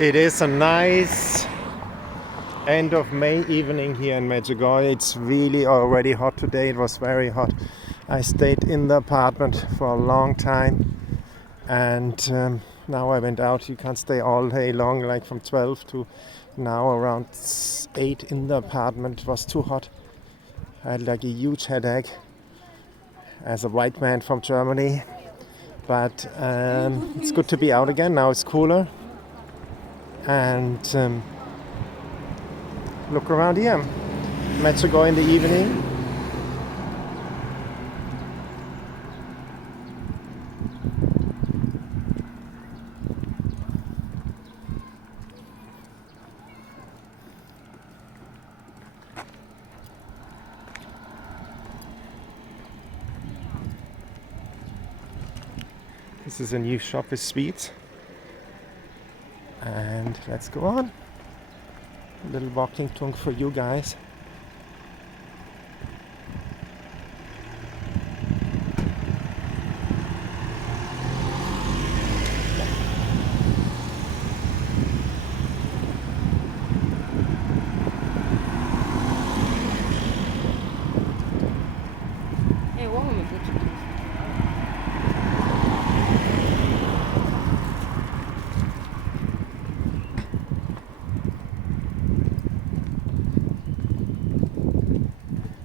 It is a nice end of May evening here in Medjugorje. It's really already hot today. It was very hot. I stayed in the apartment for a long time, and now I went out. You can't stay all day long, like from 12 to now around 8 in the apartment. It was too hot. I had like a huge headache as a white man from Germany, but it's good to be out again. Now it's cooler, and look around here. Medjugorje in the evening. This is a new shop with sweets. And let's go on. A little walking tour for you guys.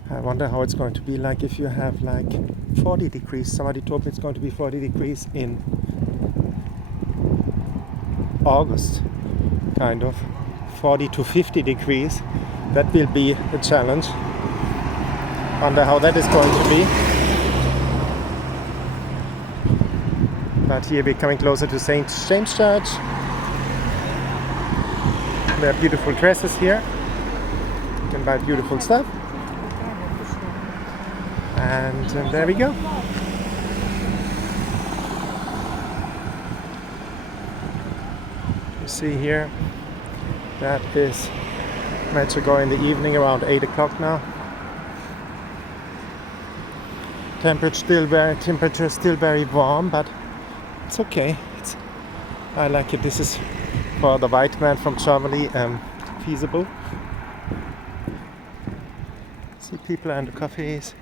I wonder how it's going to be like if you have like 40 degrees. Somebody told me it's going to be 40 degrees in August, kind of. 40 to 50 degrees. That will be a challenge. Wonder how that is going to be. But here we're coming closer to St. James Church. There are beautiful dresses here. You can buy beautiful stuff. And there we go. You see here, that is Medjugorje in the evening around 8 o'clock now. Temperature still very warm, but it's okay. I like it. This is for the white man from Germany feasible. See people and the cafes.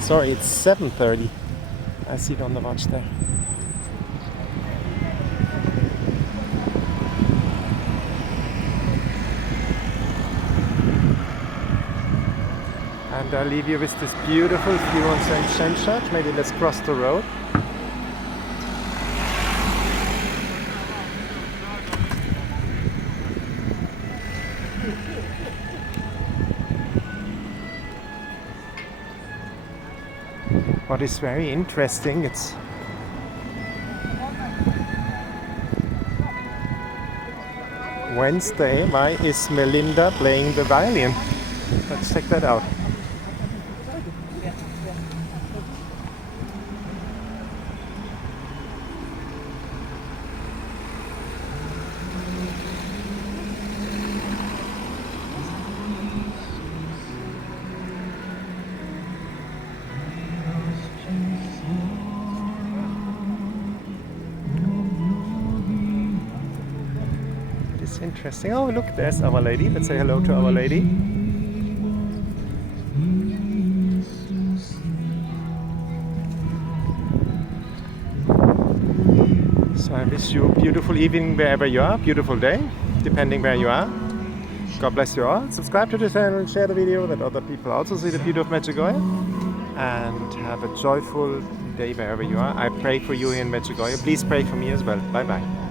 Sorry, it's 7:30. I see it on the watch there. And I'll leave you with this beautiful view on St. James Church. Maybe let's cross the road. What is very interesting, it's Wednesday. Why is Melinda playing the violin? Let's check that out. Interesting. Oh, look, there's Our Lady. Let's say hello to Our Lady. So I wish you a beautiful evening wherever you are, beautiful day, depending where you are. God bless you all. Subscribe to the channel and share the video that other people also see the beauty of Medjugorje. And have a joyful day wherever you are. I pray for you in Medjugorje. Please pray for me as well. Bye bye.